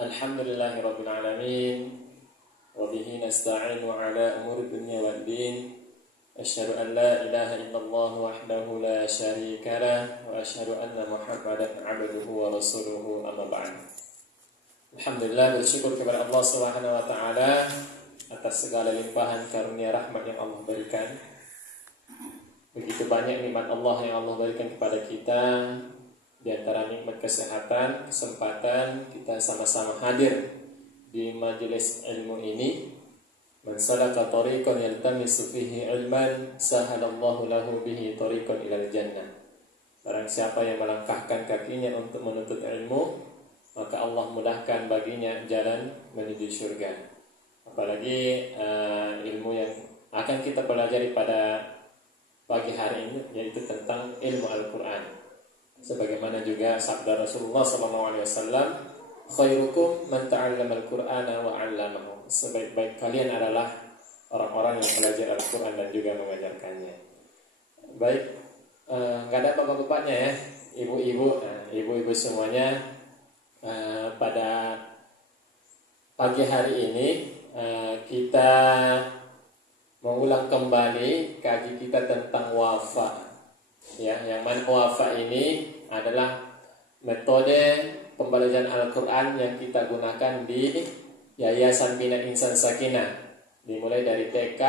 Alhamdulillahirabbil alamin wa bihi nasta'inu ala umuri dunya waddin. Asyhadu an la ilaha illallah wahdahu la syarika lah wa asyhadu anna Muhammadan 'abduhu wa rasuluhu amma ba'd. Alhamdulillah, bersyukur kepada Allah Subhanahu wa taala atas segala limpahan karunia rahmat yang Allah berikan. Begitu banyak nikmat Allah yang Allah berikan kepada kita. Di antara nikmat kesehatan, kesempatan kita sama-sama hadir di majelis ilmu ini. Man salaka tariqan yaltamisu fihi ilman sahalallahu lahu bihi tariqan ilal jannah. Barang siapa yang melangkahkan kakinya untuk menuntut ilmu, maka Allah mudahkan baginya jalan menuju surga. Apalagi ilmu yang akan kita pelajari pada pagi hari ini, yaitu tentang ilmu Al-Quran. Sebagaimana juga sabda Rasulullah SAW, khairukum man ta'allama al-Qur'ana wa 'allamahu. Sebaik-baik kalian adalah orang-orang yang belajar Al-Quran dan juga mengajarkannya. Baik, nggak ada bapak-bapaknya ya, ibu-ibu semuanya. Pada pagi hari ini kita mengulang kembali kaji kita tentang wafa. Ya, yang mana wafa ini adalah metode pembelajaran Al-Quran yang kita gunakan di Yayasan Bina Insan Sakinah, dimulai dari TK,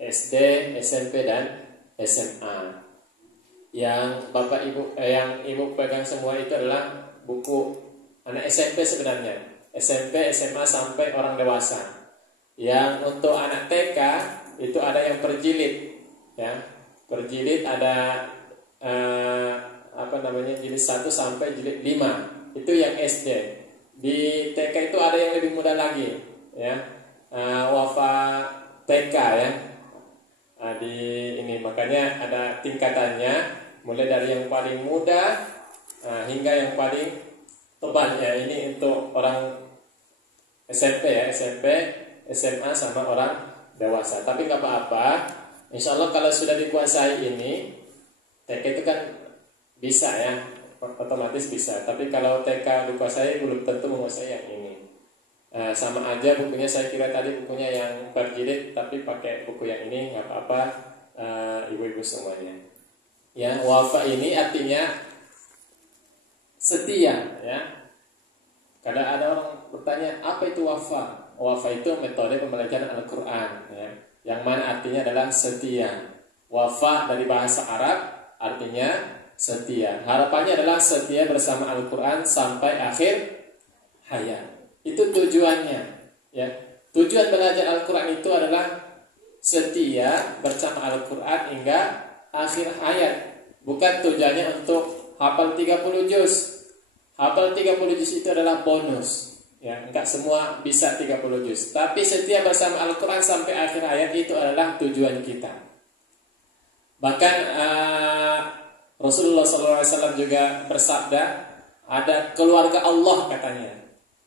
SD, SMP dan SMA. Yang bapak ibu, yang ibu pegang semua itu adalah buku anak SMP sebenarnya, SMP, SMA sampai orang dewasa. Yang untuk anak TK itu ada yang perjilid, ya. Perjilid ada jilid 1 sampai jilid 5. Itu yang SD. Di TK itu ada yang lebih mudah lagi, ya. Wafa TK ya. Di ini makanya ada tingkatannya, mulai dari yang paling mudah hingga yang paling tebal ya. Ini untuk orang SMP ya, SMP, SMA sama orang dewasa. Tapi nggak apa-apa. Insya Allah kalau sudah dikuasai ini, TK itu kan bisa ya, otomatis bisa. Tapi kalau TK dikuasai belum tentu menguasai yang ini. Sama aja bukunya, saya kira tadi bukunya yang berjilid, tapi pakai buku yang ini nggak apa-apa, ibu-ibu semuanya. Ya, wafa ini artinya setia ya. Kadang ada orang bertanya, apa itu wafa? Wafa itu metode pembelajaran Al-Quran ya, yang mana artinya adalah setia. Wafa dari bahasa Arab artinya setia. Harapannya adalah setia bersama Al-Quran sampai akhir hayat. Itu tujuannya ya. Tujuan belajar Al-Quran itu adalah setia bersama Al-Quran hingga akhir hayat. Bukan tujuannya untuk hafal 30 juz. Hafal 30 juz itu adalah bonus ya, enggak semua bisa 30 juz. Tapi setia bersama Al-Quran sampai akhir hayat itu adalah tujuan kita. Bahkan Rasulullah SAW juga bersabda, ada keluarga Allah katanya.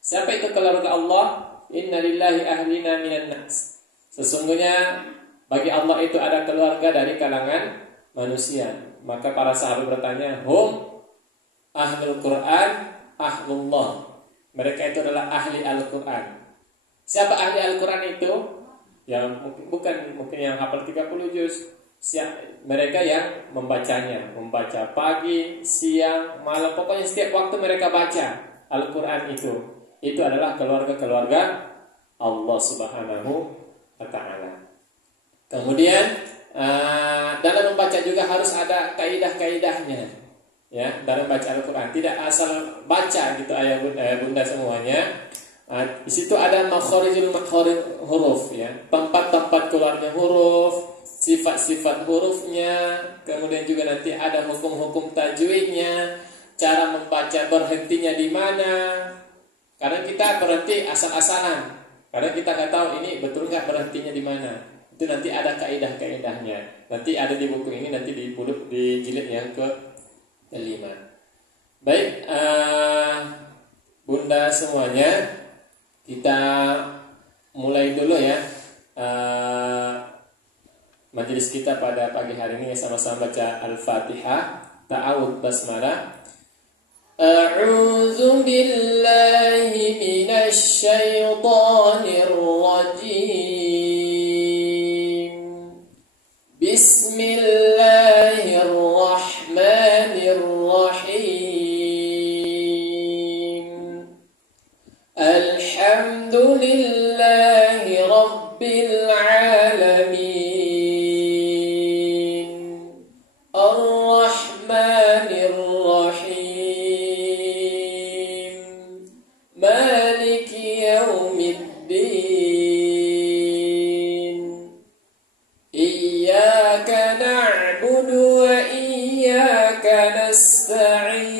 Siapa itu keluarga Allah? Inna lillahi ahlina minan nas. Sesungguhnya bagi Allah itu ada keluarga dari kalangan manusia. Maka para sahabat bertanya, hum ahlul Quran, ahlullah. Mereka itu adalah ahli Al-Quran. Siapa ahli Al-Quran itu? Yang mungkin yang hafal 30 juz. Mereka yang membacanya, membaca pagi, siang, malam, pokoknya setiap waktu mereka baca Al-Quran itu. Itu adalah keluarga-keluarga Allah Subhanahu wa ta'ala. Kemudian dalam membaca juga harus ada kaidah-kaidahnya. Ya, dalam baca Al-Quran tidak asal baca gitu ayah bunda semuanya. Di situ ada makhorijul huruf ya, tempat-tempat keluarnya huruf, sifat-sifat hurufnya, kemudian juga nanti ada hukum-hukum tajwidnya, cara membaca berhentinya di mana. Karena kita berhenti asal-asalan, karena kita nggak tahu ini betul nggak berhentinya di mana. Itu nanti ada kaidah-kaidahnya. Nanti ada di buku ini, nanti di jilid yang ke-5. Baik, bunda semuanya, kita mulai dulu ya majelis kita pada pagi hari ini. Sama-sama baca Al-Fatihah, ta'awud, basmalah. A'udzu billahi minasy syaithanir rajim. Bismillahirrahmanirrahim. Alhamdulillahi rabbil alamin. Ar-Rahmanir Rahim. Maliki yaumiddin. Iyyaka na'budu wa iyyaka nasta'in.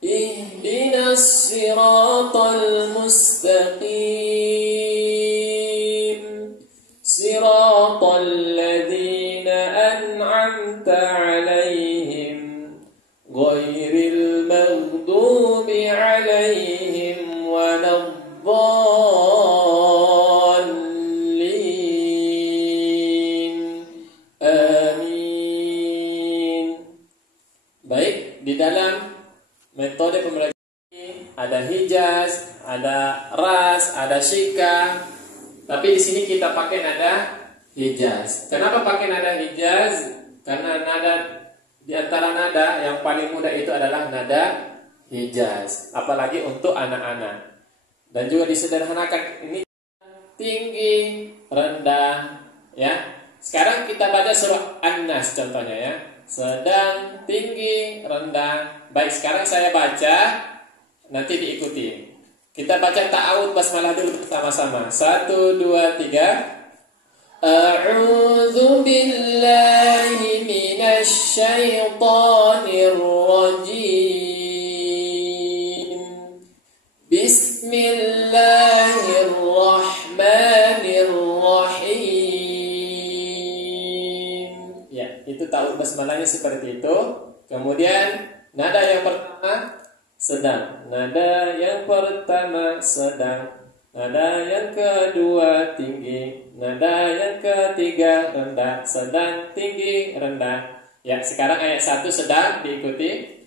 Ihdinas siratal mustaqim. Siratal ladzina an'amta 'alaihim ghairil maghdubi 'alaihim waladdallin. Amin. Baik, di dalam metode pembelajaran ini ada hijaz, ada ras, ada syika. Tapi di sini kita pakai nada hijaz. Kenapa pakai nada hijaz? Karena nada di antara nada yang paling mudah itu adalah nada hijaz. Apalagi untuk anak-anak. Dan juga disederhanakan, ini tinggi, rendah, ya. Sekarang kita baca surah An-Nas contohnya ya. Sedang, tinggi, rendah. Baik, sekarang saya baca, nanti diikuti. Kita baca ta'awud basmalah dulu sama-sama. 1, 2, 3. A'udzu billahi minasy syaithanir rajim. Bismillahirrahmanirrahim. Ya, itu ta'awud basmalahnya seperti itu. Kemudian nada yang pertama sedang, nada yang pertama sedang, nada yang kedua tinggi, nada yang ketiga rendah, sedang, tinggi, rendah. Ya, sekarang ayat 1 sedang diikuti.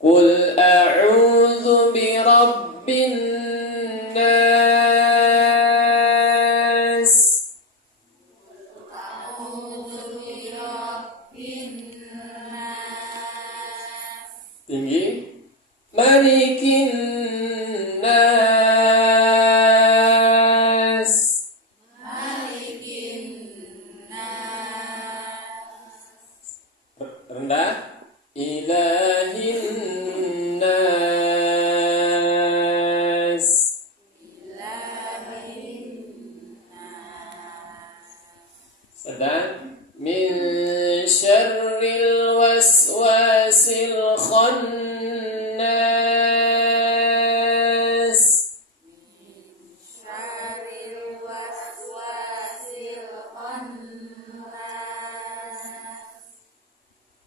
Qul a'udzu birabbin nas. Tinggi. Malikin nas. Rendah. Ilahin nas. Sedang. Min syarril waswasil khannas.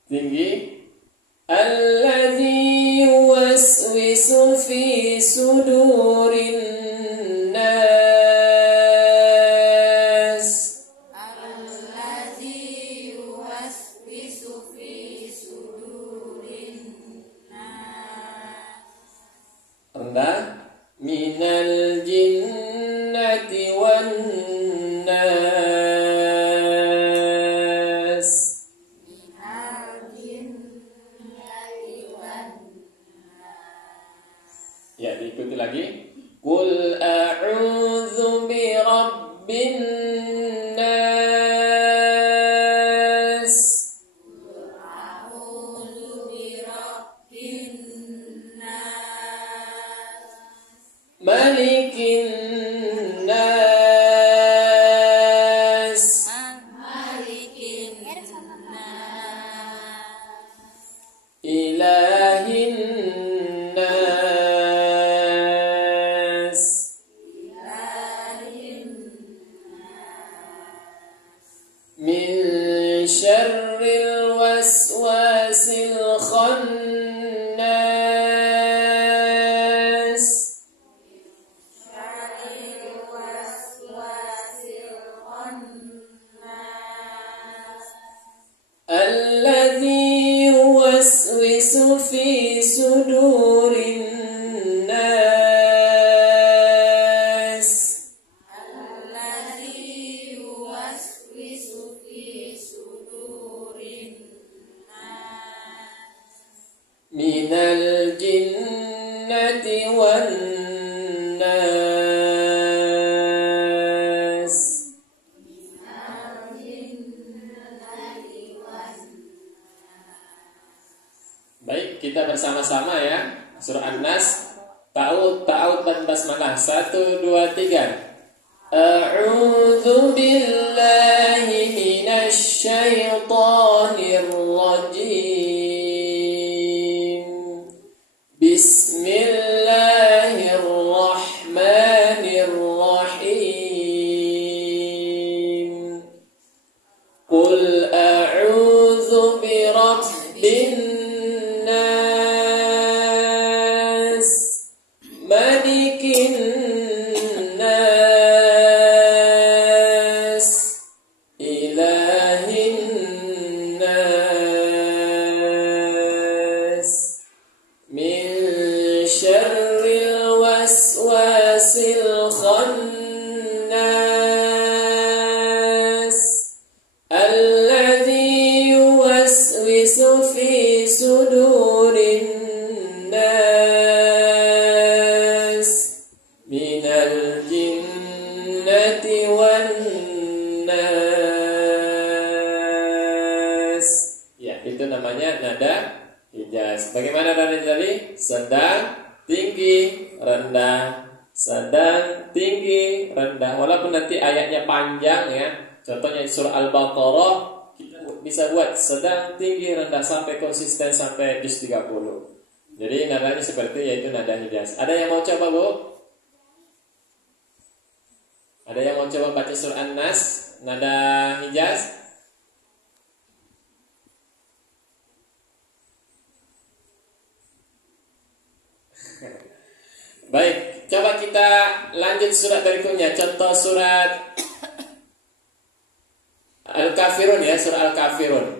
Tinggi. Alladzi yuwaswisu fi sudurin nas. Rendah. Minal jinnati wan nas. Ya, diikuti lagi. Qul a'udzu birabbin nas. Malikin nas. Ilahin nas. Min syarril waswasil khannas. bersama-sama ya. Surah An-Nas, ta'awud dan basmalah. 1, 2, 3. A'udzu billahi minasy syaithanir rajim. Bismillahirrahmanirrahim. Qul a'udzu birabbin nas, malikin nas, ilahin nas, min syarril waswasil khannas, alladzi yuwaswisu fi sudurin nas, minal jinnati wan nas. Ya, itu namanya nada hijaz. Bagaimana nada tadi? Sedang, tinggi, rendah. Sedang, tinggi, rendah. Walaupun nanti ayatnya panjang ya. Contohnya surah Al-Baqarah, kita bisa buat sedang, tinggi, rendah sampai konsisten sampai juz 30. Jadi nadanya seperti yaitu nada hijaz. Ada yang mau coba, Bu? Ada yang mau coba baca surah An-Nas nada hijaz? Baik, coba kita lanjut surat berikutnya. Contoh surat Al-Kafirun ya, surah Al-Kafirun.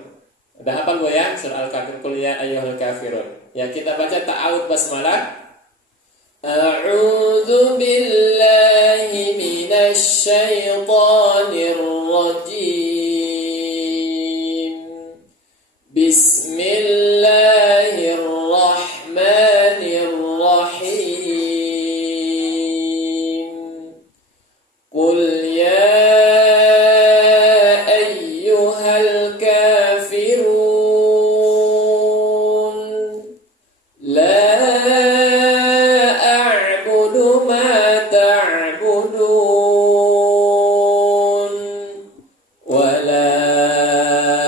Udah hafal Bu ya? Surah Al-Kafirun, qul ya ayyuhal kafirun. Ya, kita baca ta'awud basmalah. A'udzu billahi minasy syaithanir rajim. Bismillahirrahmanirrahim. Qul ya ayyuhal kafirun, la a'budu ma ta'budun, wa la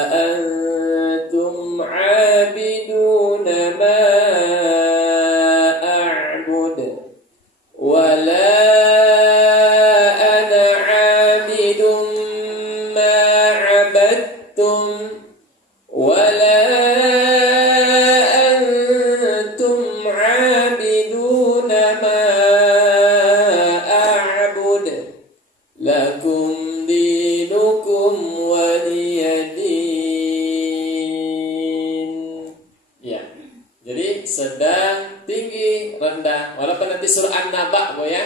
antum 'abiduna ma a'bud, wa la ana 'abidun ma 'abadtum, wa la antum 'abiduna ma a'bud, lakum dinukum waliyadin. Ya. Jadi sedang, tinggi, rendah. Walaupun nanti surah An-Naba, Bu ya.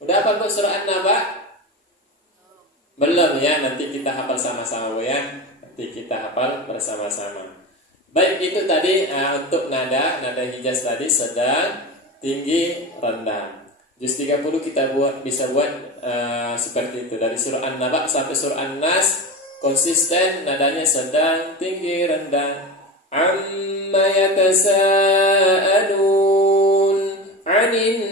Udah apa Bu surah An-Naba? Belum ya, nanti kita hafal sama-sama Bu ya. Nanti kita hafal bersama-sama. Baik, itu tadi untuk nada hijaz tadi sedang, tinggi, rendah. Juz 30 kita bisa buat seperti itu. Dari surah An-Naba sampai surah An-Nas konsisten nadanya sedang, tinggi, rendah. Amma yatasaalun 'anil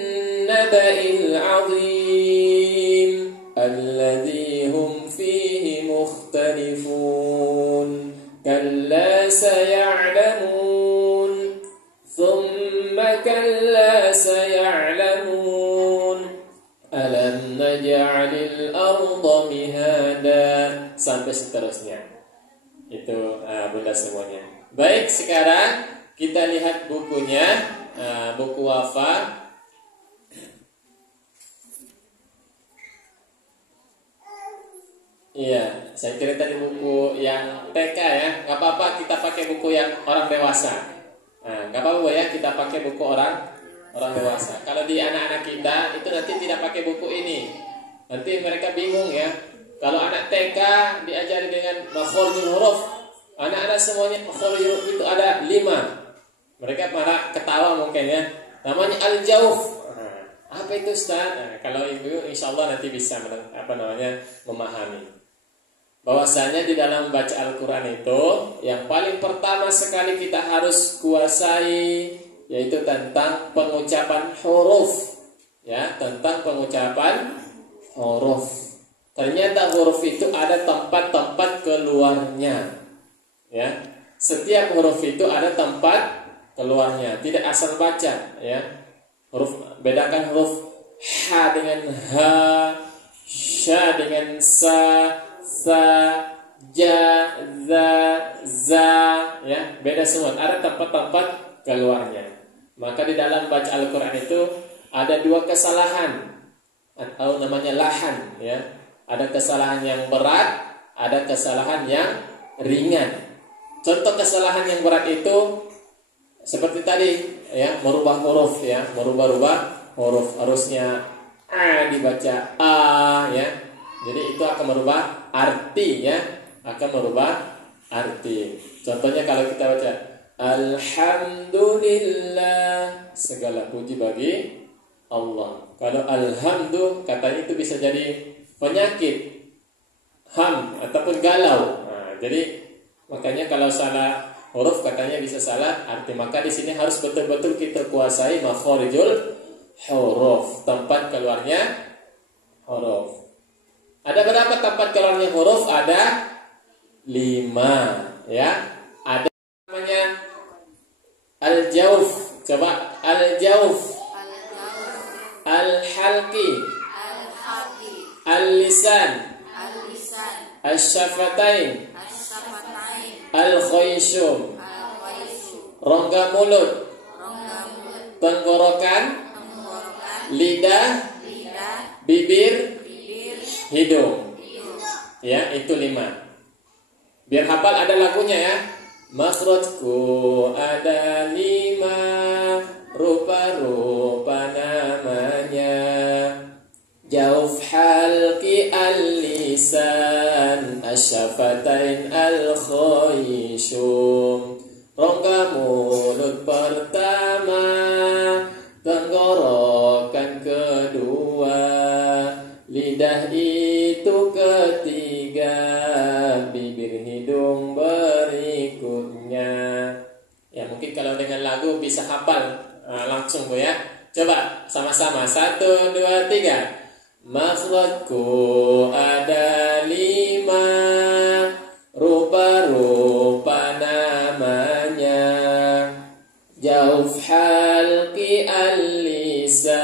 naba'il 'azim alladzi hum fihi mukhtalifun, kalla saya'lamun, thumma kalla saya'lamun, alam naj'alil arda mihada, sampai seterusnya. Itu Bunda semuanya. Baik, sekarang kita lihat bukunya, buku Wafa. Iya, saya kira tadi buku yang TK ya. Gak apa-apa kita pakai buku yang orang dewasa. Gak apa-apa ya kita pakai buku orang dewasa. Kalau di anak-anak kita itu nanti tidak pakai buku ini, nanti mereka bingung ya. Kalau anak TK diajari dengan makhorijul huruf, anak-anak semuanya makhorijul huruf itu ada 5. Mereka malah ketawa mungkin ya. Namanya al-jauf. Apa itu Ustaz? Kalau ibu insya Allah nanti bisa memahami. Bahwasanya di dalam baca Al-Quran itu yang paling pertama sekali kita harus kuasai yaitu tentang pengucapan huruf. Ya, tentang pengucapan huruf. Ternyata huruf itu ada tempat-tempat keluarnya. Ya, setiap huruf itu ada tempat keluarnya, tidak asal baca. Ya, bedakan huruf ha dengan ha, sya dengan sa, ja, za, ya, beda semua. Ada tempat-tempat keluarnya. Maka di dalam baca Al-Quran itu ada dua kesalahan atau namanya lahan, ya. Ada kesalahan yang berat, ada kesalahan yang ringan. Contoh kesalahan yang berat itu seperti tadi, ya, merubah huruf, ya, merubah-rubah huruf. Harusnya a dibaca a, ya. Jadi itu akan merubah arti, ya, akan merubah arti. Contohnya kalau kita baca Alhamdulillah, segala puji bagi Allah. Kalau alhamdu katanya itu bisa jadi penyakit, ham ataupun galau. Nah, jadi makanya kalau salah huruf katanya bisa salah arti. Maka di sini harus betul-betul kita kuasai makharijul huruf, tempat keluarnya huruf. Ada berapa tempat keluarnya huruf? Ada 5, ya. Ada namanya al-jauf. Coba al-jauf, al-halqi, al-lisan, al-syafatain, al-khayshum, rongga mulut, tenggorokan, lidah, bibir, hidung. Ya, itu 5. Biar hafal, ada lagunya, ya. Makhrajku ada 5, rupa-rupa namanya. Jauf, halqi, al-lisan, asyafatain, al-khayshum. Rongga mulut pertama, tenggorokan kedua, lidah itu ketiga, bibir hidung berikutnya. Ya, mungkin kalau dengan lagu bisa hafal langsung, Bu, ya. Coba sama-sama, 1, 2, 3. Makhrajku ada 5, rupa-rupa namanya. Jauf, halqi, al-lisan,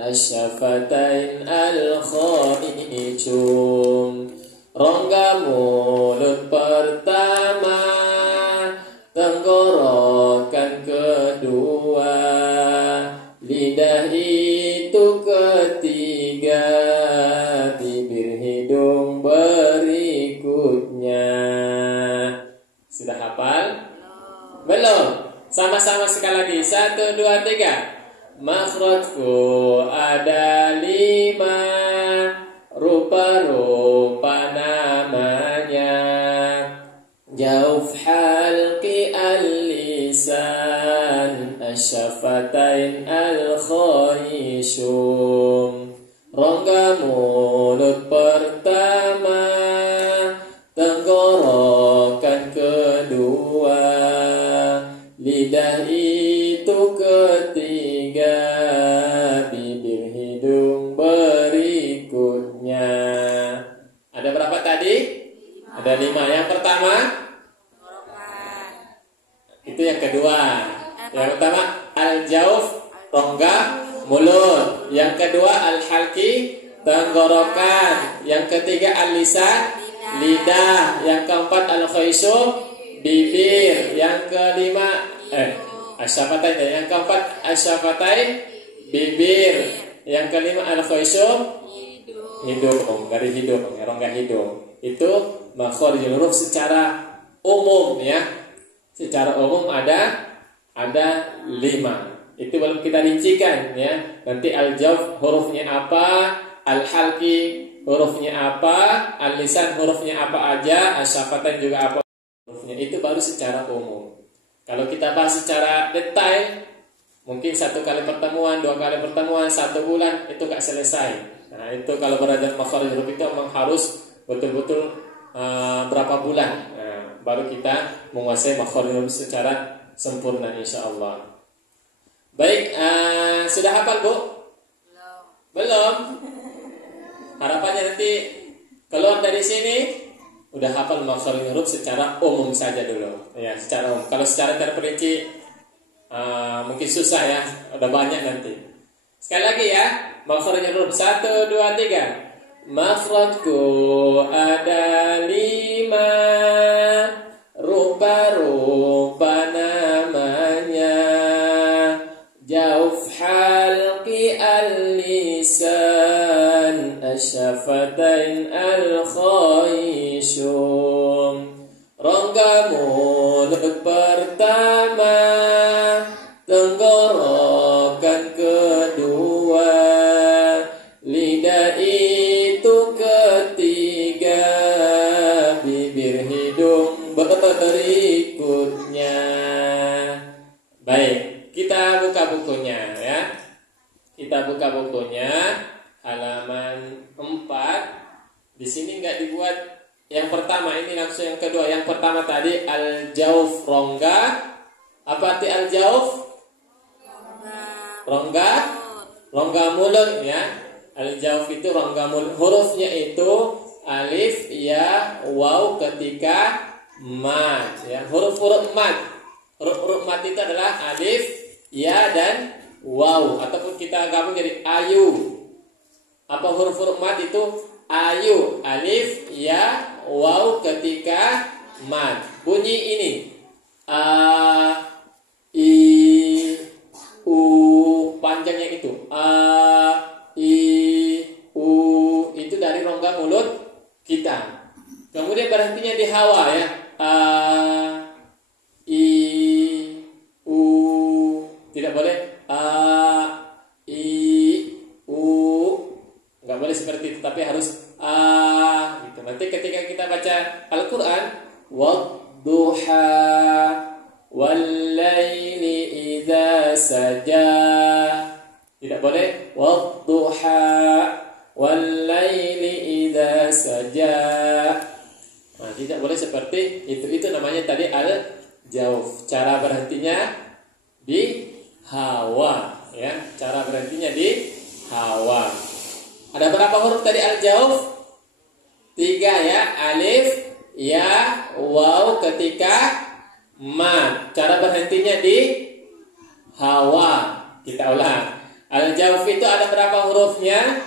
asyafatain, al-khayshum. Rongga mulut pertama, tenggorokan kedua, lidah itu ketiga, bibir hidung berikutnya. Sudah hafal? Belum? Sama-sama sekali lagi. 1, 2, 3. Makhrajku ada 5, rupa-rupa namanya. Jauf, halqi, al-lisan, asyafatain, al-khayshum. Rongga mulut pertama, tenggorokan kedua, lidah itu ketiga, bibir hidung berikutnya. Ada berapa tadi? Ada 5. Yang pertama, itu yang kedua. Yang pertama al-jauf, rongga mulut. Yang kedua al-halqi, tenggorokan. Yang ketiga al-lisan, lidah. Yang keempat al-khayshum, bibir. Yang kelima asyafatain. Yang keempat asyafatain, bibir. Yang kelima al-khayshum, hidung. Dari hidung, rongga hidung. Itu makharijul huruf secara umum, ya. Secara umum ada 5. Itu belum kita rincikan, ya. Nanti al-jauf hurufnya apa, al-halqi hurufnya apa, al-lisan hurufnya apa aja, asyafatain juga apa hurufnya. Itu baru secara umum. Kalau kita bahas secara detail, mungkin 1 kali pertemuan, 2 kali pertemuan, 1 bulan itu gak selesai. Nah, itu kalau belajar makharijul huruf itu memang harus betul-betul berapa bulan, baru kita menguasai makharijul huruf secara sempurna, insya Allah. Baik, sudah hafal Bu? Belum. Harapannya nanti keluar dari sini udah hafal makhraj huruf secara umum saja dulu. Ya, secara umum. Kalau secara terperinci mungkin susah ya, udah banyak nanti. Sekali lagi ya, makhraj huruf 1, 2, 3. Makhrajku ada 5, rupa-rupa namanya. Jauf halqi al-lisan, asyafatain al-khayshum. Rongga mulut pertama, tenggorokan kedua, lidah itu ketiga, bibir hidung berikutnya. Baik, kita buka bukunya ya. Kita buka bukunya halaman 4. Di sini nggak dibuat yang pertama, ini langsung yang kedua. Yang pertama tadi al-jauf, rongga. Apa arti al-jauf? Rongga. Rongga mulut ya. Al-jauf itu rongga mulut. Hurufnya itu alif, ya, waw ketika mad ya. Huruf-huruf mad. Huruf-huruf mad itu adalah alif, ya, dan waw, ataupun kita gabung jadi ayu. Apa huruf-huruf mad itu? Ayu, alif, ya, waw ketika mad. Bunyi ini a, i, u, panjangnya itu a, i, u, itu dari rongga mulut kita. Kemudian berhentinya di hawa ya. A, i, u, tidak boleh a, i, u, nggak boleh seperti itu, tapi harus a gitu. Nanti ketika kita baca Al-Quran, wadduha wallaili idza saja, tidak boleh wadduha wallaili idza saja. Nah, tidak boleh seperti itu. Itu namanya tadi al-jauf. Cara berhentinya di hawa ya. Cara berhentinya di hawa. Ada berapa huruf tadi al-jauf? 3 ya. Alif, ya, waw ketika mad. Cara berhentinya di hawa. Kita ulang. Al-jauf itu ada berapa hurufnya?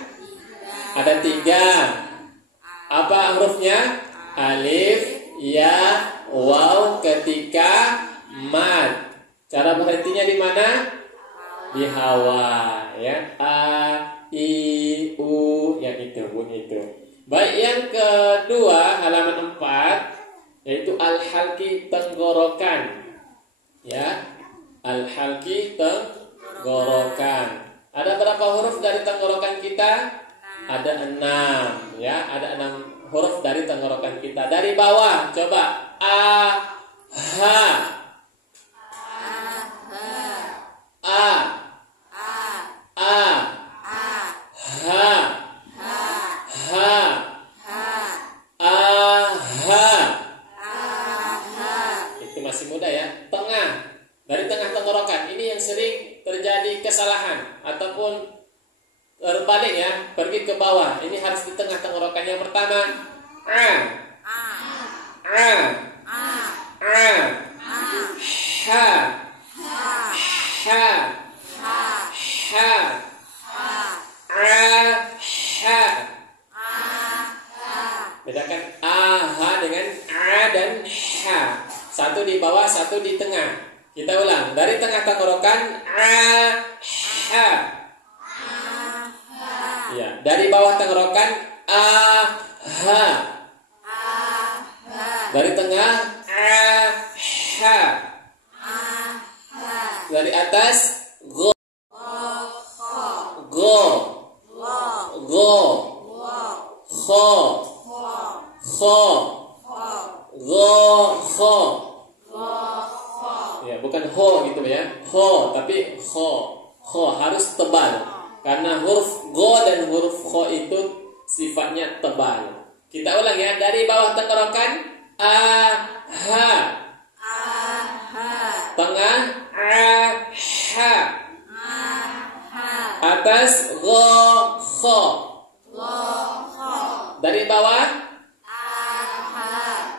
Ada 3. Apa hurufnya? Alif, ya, waw ketika mad. Cara berhentinya di mana? Di hawa ya. A, i, u, yang itu, bunyi itu. Baik, yang kedua halaman 4 yaitu al-halqi, tenggorokan. Ya. Al-halqi, tenggorokan. Ada berapa huruf dari tenggorokan kita? Ada 6 ya, ada 6 huruf dari tenggorokan kita. Dari bawah coba a, ha, a, a, ha, ha, a, ha. Itu masih mudah ya. Tengah, dari tengah tenggorokan. Ini yang sering terjadi kesalahan ataupun terbalik ya, pergi ke bawah. Ini harus di tengah tenggorokan. Yang pertama a, a, a, ha, ha, ha, a, ha. Bedakan a, ha dengan a dan ha. Satu di bawah, satu di tengah. Kita ulang. Dari tengah tenggorokan a, ha. Ya, dari bawah tenggorokan a, ha. Dari tengah a, ha. Dari atas go, go, go, kho, kho, go, kho. Ya, bukan ho gitu ya. Ho, tapi kho. Kho harus tebal. Karena huruf go dan huruf kho itu sifatnya tebal. Kita ulang ya, dari bawah tenggorokan a, ha. Tengah a, ha. Atas gho kho. Dari bawah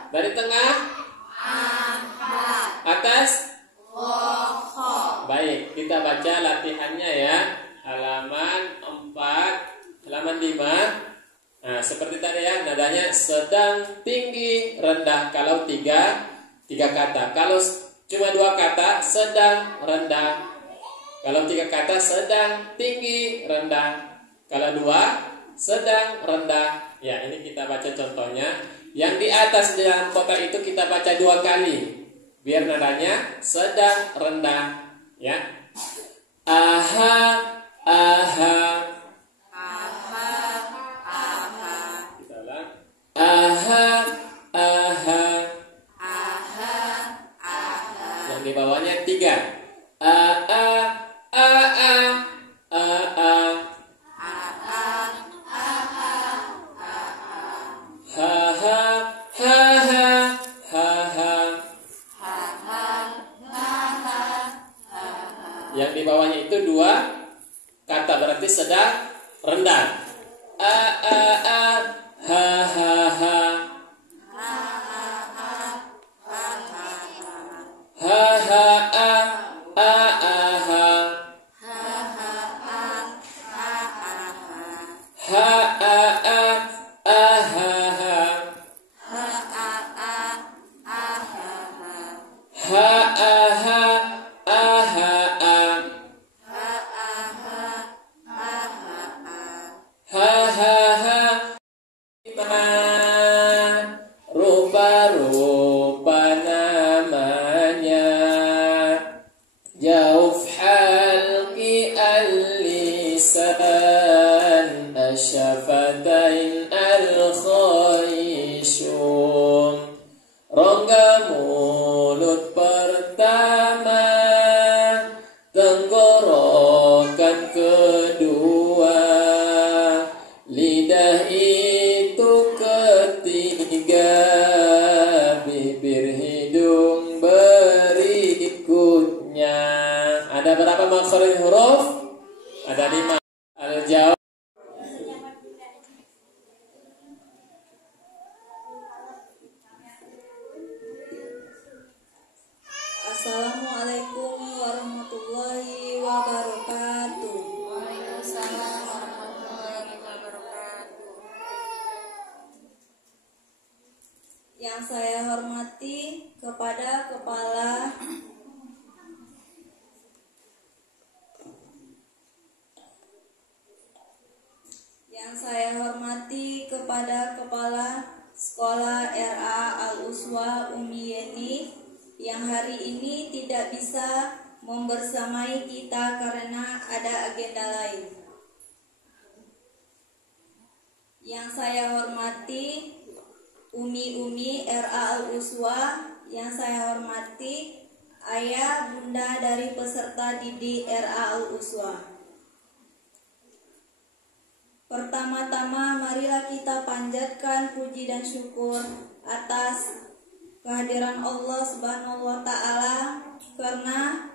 dari tengah atas. Baik, kita baca latihannya ya. Halaman 4, halaman 5. Nah, seperti tadi ya, nadanya sedang, tinggi, rendah. Kalau tiga kata. Kalau cuma 2 kata, sedang, rendah. Kalau 3 kata, sedang, tinggi, rendah. Kalau 2, sedang, rendah. Ya, ini kita baca contohnya. Yang di atas dalam kotak itu kita baca 2 kali. Biar nadanya sedang, rendah. Ya. Aha, aha. Kita ulang. Aha, aha. Yang di bawahnya 3. A, a, a, a, a, a. Ha, ha, ha, ha, ha, ha. Yang di bawahnya itu 2 kata, berarti sedang, rendah. A, a, a, ha, ha, ha. Ha, ha, a, a, ha. Ha, a, a, ha, ha. Ha, a, ha, ha, a. Ha, ha, ha. Rupa-rupa namanya. Jauf halqi al-lisan, asyafatain al-khaishum. Rongga mulut pertama, tenggorokan kedua, lidah itu ketiga, bibir hidung berikutnya. Ada berapa makhraj huruf? Ada 5. Al-jawab. Assalamualaikum warahmatullahi wabarakatuh. Waalaikumsalam warahmatullahi wabarakatuh. Yang saya hormati kepada kepala Sekolah RA Al-Uswa Umi Yeni yang hari ini tidak bisa membersamai kita karena ada agenda lain. Yang saya hormati Umi RA Al-Uswa, yang saya hormati ayah bunda dari peserta didik RA Al-Uswa. Pertama-tama marilah kita panjatkan puji dan syukur atas kehadiran Allah Subhanahu wa taala karena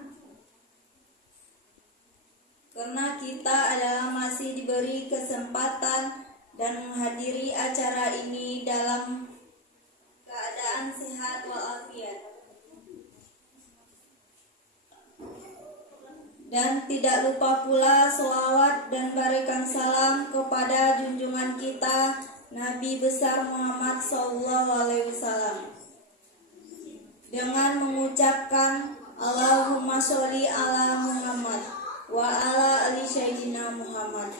kita adalah masih diberi kesempatan dan menghadiri acara ini dalam keadaan sehat walafiat. Dan tidak lupa pula selawat dan barikan salam kepada junjungan kita Nabi besar Muhammad SAW dengan mengucapkan Allahumma sholli ala Muhammad wa ala ali sayyidina Muhammad.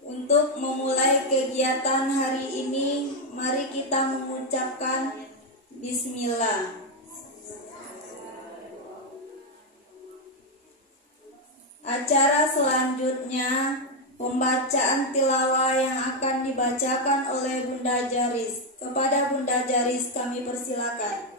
Untuk memulai kegiatan hari ini, mari kita mengucapkan Bismillah. Acara selanjutnya pembacaan tilawah yang akan dibacakan oleh Bunda Jaris. Kepada Bunda Jaris kami persilakan.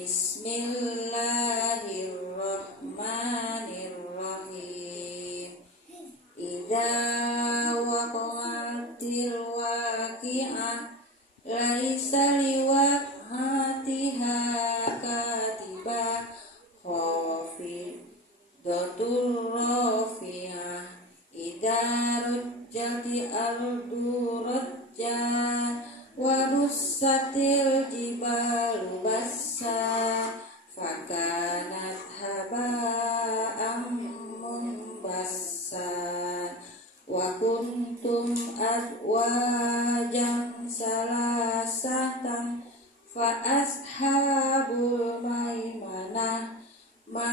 Bismillahirrahmanirrahim. Idza waqa'atil waqi'ah laisa liwaq'atiha katibah khafidatur rafi'ah. Idza rujjati ardu rajja wa bussatil jibalu bassa fakanat haba'an munbassa wa kuntum azwajan salasatan fa ashabul maimanah ma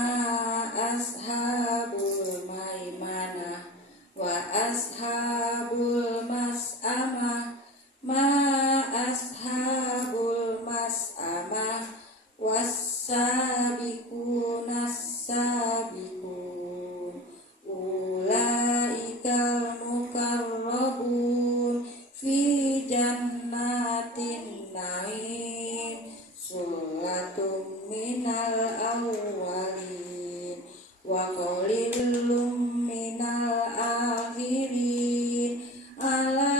ashabul maimanah wa ashabul mas'amah ma ashabul mas'amah was-sabiqunas sabiqun ulaikal muqarrabun fi jannatin na'im sulatum minal awwalin wa qalilum minal akhirin ala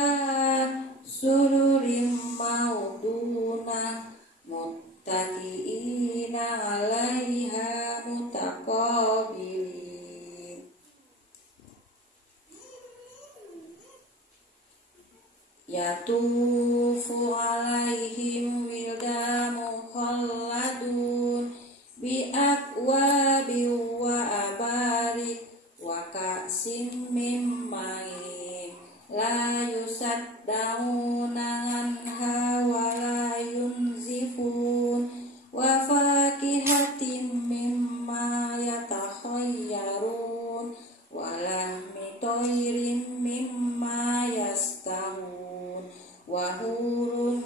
sururim maudunah muttaqiina 'alaiha mutaqabilin. Yatufu 'alaihim wildamu mukhalladun bi aqwabi wa abarik wa ka'sim min ma'in la yusaddauna anha wa la yunzifun wa fakihatin mimma yatakhayyarun wa lahmi tayrin mimma yastahun wa hurun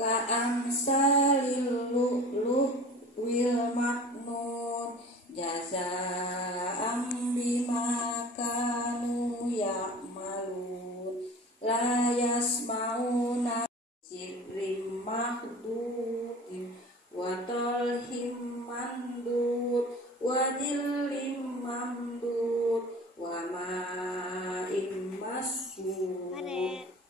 ka amsalil lu'lu'il maknun jazaa'an bima kanu ya'malun la yasma'una sirrim mahdudin wa talhim mandud wa dillim mamdud wa ma'im mas'ud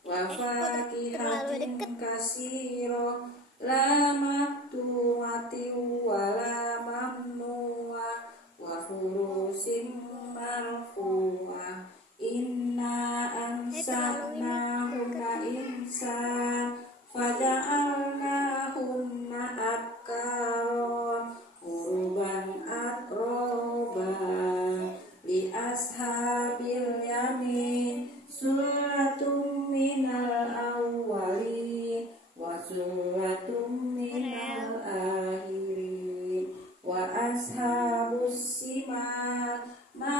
wa fakihatin kasiro la maqtu'atin wa la mamnu'ah wa furusin marfu'ah inna ansa'nahunna insan faja'alnahunna abkaron urban atroban li ashabil yamin suratum minal awwalin wa suratum minal akhirin wa ashabus simal ma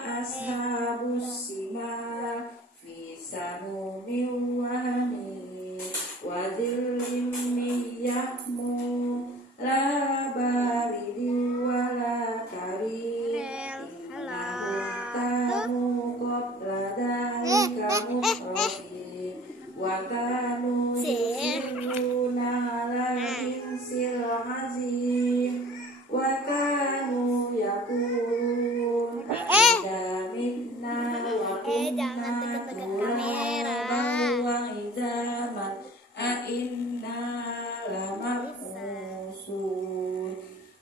ashabus simal fi samumin wa hamim wa dhillim min yahmum la baridin wa la karim innahum kanu qabla dhalika mutrafin wa kanu yusirruna ala insil azim wa kanu yaqulun aida minna wa kunna turaban wa idaman a inna lamab'usun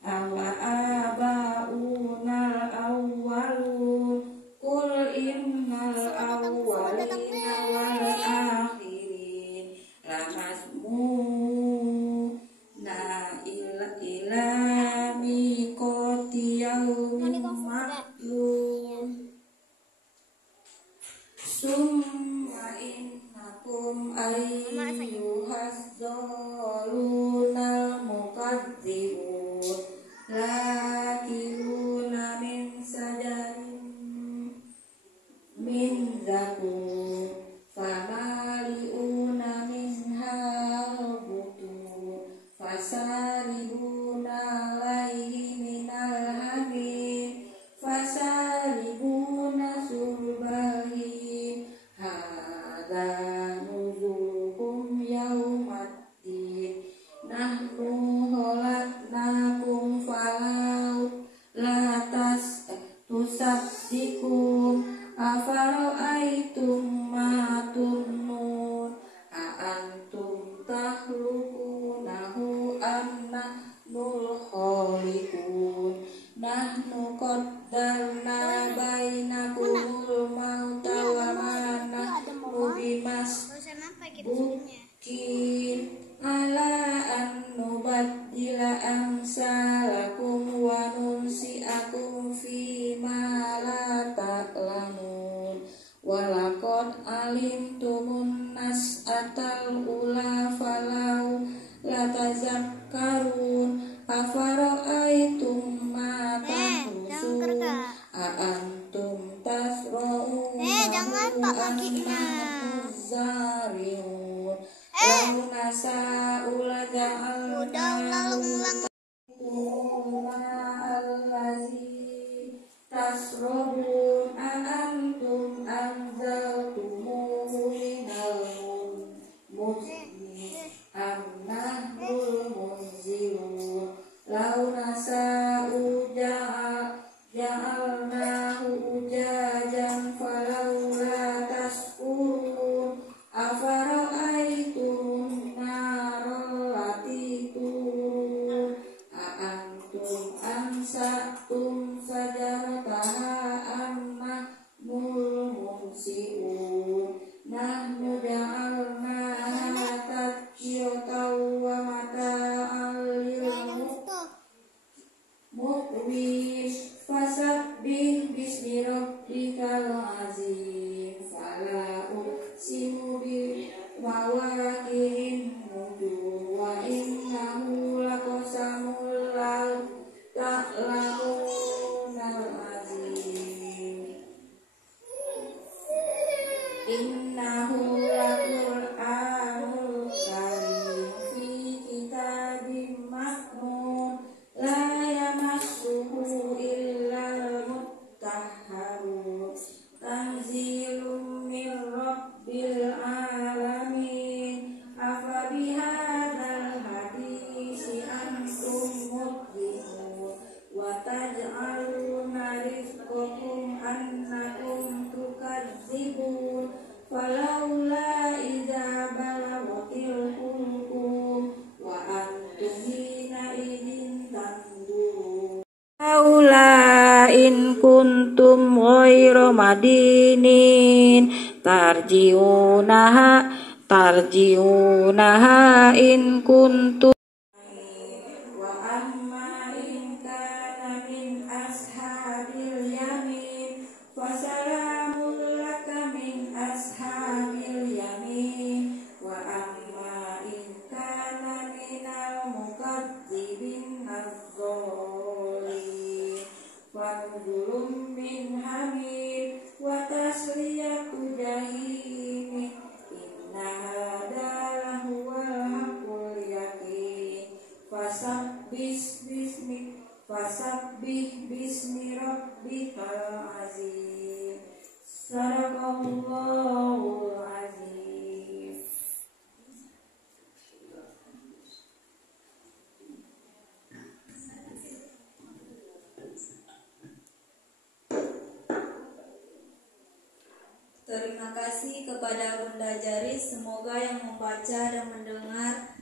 awa aba'una awwalun qul innal awwalina wal akhirin lamasmuna ila miqati yaumin ma'lum summa innakum ayyuhaz zalunal muqadzibun lakiluna min sajarin min zakum famali'una minha butun fasaribuna alaihi minal hamim fasaribuna surbahi hadza nuzukum yaumaddin nahnu masbukin ala an nubaddila amsalakum wa nunsiakum fi ma la ta'lamun walaqad alimtumun nas'atal ula falau latazakkarun afara'aitum ma tahrusun a'antum tasra'un zariun lau nasa'u laja'alnahu allazi tasrabun a'antum anzaltumuhu minal muzni am nahnul munzilun lau nasa'u ja'alnahu ujajan falaula tashkurun afara'aitum naral lati turun a'antum ansa'tum sajarataha am nahnul munsi'un nahnu ja'alnaha tadhkiratan wa mata'an lil muqwin fasabbih bismi rabbikal azim fala uqsimu bi mawaqi'in nujum wa innahu laqasamul law ta'lamunal azim innahu laqur'anul karim fi kitabim maknun la yamassuhu illal mutahharun tanzilum min rabbil alamin afa bihadzal hadisi antum mudhimun wa taj'aluna rizqakum annakum tukadzibun falaula idza balagatil hulqum wa antum hina idin tanzurun laula in kuntum ghairu madinin tarjiunaha in kuntum wa amma in kana min ashabil yamin fasalamun laka min ashabil yamin wa amma in kana minal mukadzibin az-zalimin fanzulum min hamim wa tasliyatu jahim inna hadha lahuwal haqqul yaqin fasabbih bismi rabbikal azim sadaqallahul azim. Terima kasih kepada Bunda Jaris, semoga yang membaca dan mendengar